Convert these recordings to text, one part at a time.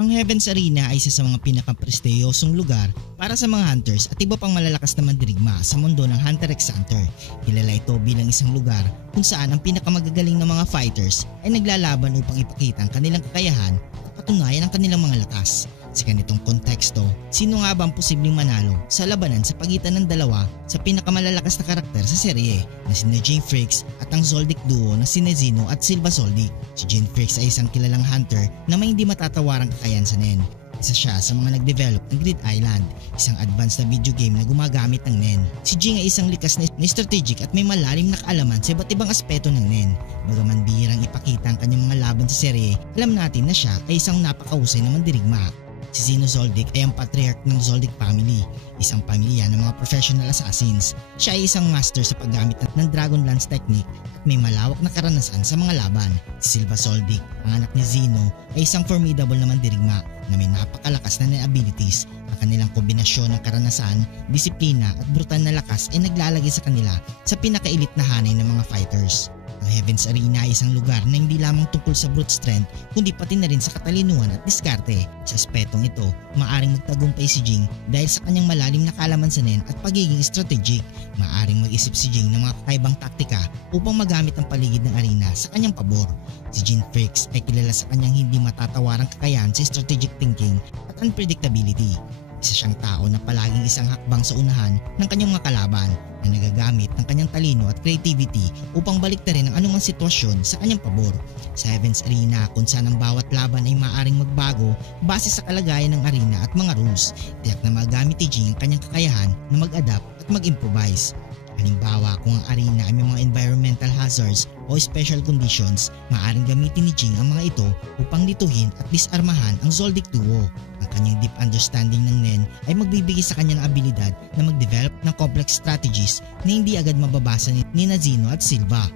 Ang Heaven's Arena ay isa sa mga pinakaprestiyosong lugar para sa mga hunters at iba pang malalakas na mandirigma sa mundo ng Hunter x Hunter. Kilala ito bilang isang lugar kung saan ang pinakamagagaling na mga fighters ay naglalaban upang ipakita ang kanilang kakayahan at patunayan ang kanilang mga lakas. Sa ganitong konteksto, sino nga ba ang posibleng manalo sa labanan sa pagitan ng dalawa sa pinakamalalakas na karakter sa serye na sina Jane Frakes at ang Zoldyck duo na sina Zeno at Silva Zoldyck? Si Jane Frakes ay isang kilalang hunter na may hindi matatawarang kakayahan sa NEN. Isa siya sa mga nag-develop ng Grid Island, isang advanced na video game na gumagamit ng NEN. Si Jing ay isang likas na strategic at may malalim na kaalaman sa iba't ibang aspeto ng NEN. Bagaman bihirang ipakita ang kanyang mga laban sa serye, alam natin na siya ay isang napakahusay na mandirigma. Si Zeno Zoldyck ay ang patriarch ng Zoldyck family, isang pamilya ng mga professional assassins. Siya ay isang master sa paggamit ng Dragonlance technique at may malawak na karanasan sa mga laban. Si Silva Zoldyck, ang anak ni Zeno, ay isang formidable na mandirigma na may napakalakas na abilities. Ang kanilang kombinasyon ng karanasan, disiplina at brutal na lakas ay naglalagay sa kanila sa pinaka-elite na hanay ng mga fighters. Ang Heaven's Arena ay isang lugar na hindi lamang tungkol sa brute strength kundi pati na rin sa katalinuhan at diskarte. Sa aspetong ito, maaaring magtagumpay si Jing dahil sa kanyang malalim na kaalaman sa NEN at pagiging strategic. Maaaring mag-isip si Jing ng mga kakaibang taktika upang magamit ang paligid ng arena sa kanyang pabor. Si Jane Frakes ay kilala sa kanyang hindi matatawarang kakayahan sa strategic thinking at unpredictability. Isa siyang tao na palaging isang hakbang sa unahan ng kanyang mga kalaban na nagagamit ng kanyang talino at creativity upang baliktarin ang anumang sitwasyon sa kanyang pabor. Sa Heaven's Arena kung saan ang bawat laban ay maaaring magbago base sa kalagayan ng arena at mga rules, tiyak na magamit ni Jing ang kanyang kakayahan na mag-adapt at mag-improvise. Halimbawa, kung ang arena ay may mga environmental hazards o special conditions, maaaring gamitin ni Jing ang mga ito upang lituhin at disarmahan ang Zoldyck duo. Ang kanyang deep understanding ng NEN ay magbibigay sa kanya ng abilidad na mag-develop ng complex strategies na hindi agad mababasa ni Zeno at Silva.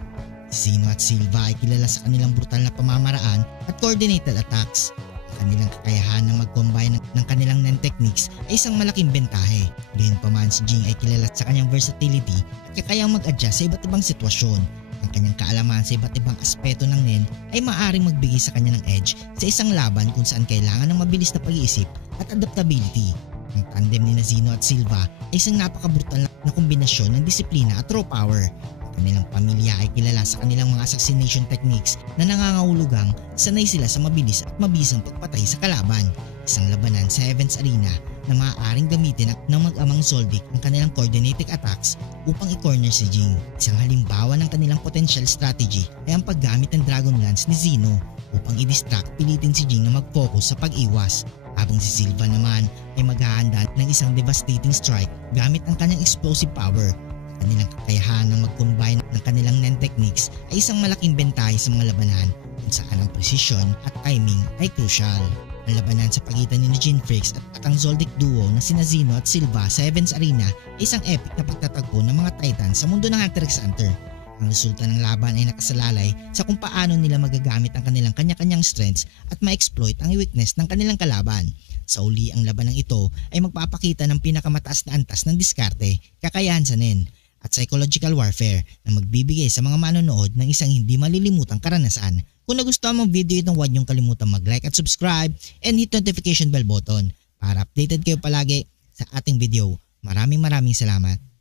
Si Zeno at Silva ay kilala sa kanilang brutal na pamamaraan at coordinated attacks. Kanilang kakayahan na mag-combine ng kanilang NEN techniques ay isang malaking bentahe. Gayunpaman, si Jing ay kilala sa kanyang versatility at kakayang mag-adjust sa iba't ibang sitwasyon. Ang kanyang kaalaman sa iba't ibang aspeto ng NEN ay maaaring magbigay sa kanya ng edge sa isang laban kung saan kailangan ng mabilis na pag-iisip at adaptability. Ang tandem ni Zeno at Silva ay isang napakabrutal na kombinasyon ng disiplina at raw power. Kanilang pamilya ay kilala sa kanilang mga assassination techniques na nangangahulugang sanay sila sa mabilis at mabisang pagpatay sa kalaban. Isang labanan sa Heaven's Arena na maaaring gamitin ng mag-amang Zoldyck ang kanilang coordinated attacks upang i-corner si Jing. Isang halimbawa ng kanilang potential strategy ay ang paggamit ng Dragonlance ni Zeno upang i-distract pilitin si Jing na mag-focus sa pag-iwas. Habang si Silva naman ay maghahanda ng isang devastating strike gamit ang kanyang explosive power. Kanilang kakayahan na mag-combine ng kanilang NEN techniques ay isang malaking bentahe sa mga labanan kung saan ang precision at timing ay crucial. Ang labanan sa pagitan ni Jane Frakes at ang Zoldyck duo na sina Zeno at Silva sa Heaven's Arena ay isang epic na pagtatagpo ng mga titan sa mundo ng Hunter x Hunter. Ang resulta ng laban ay nakasalalay sa kung paano nila magagamit ang kanilang kanya-kanyang strengths at ma-exploit ang weakness ng kanilang kalaban. Sa uli, ang labanang ito ay magpapakita ng pinakamataas na antas ng diskarte, kakayahan sa NEN at psychological warfare na magbibigay sa mga manonood ng isang hindi malilimutang karanasan. Kung nagustuhan mong video ito, huwag niyong kalimutan mag-like at subscribe and hit notification bell button para updated kayo palagi sa ating video. Maraming salamat.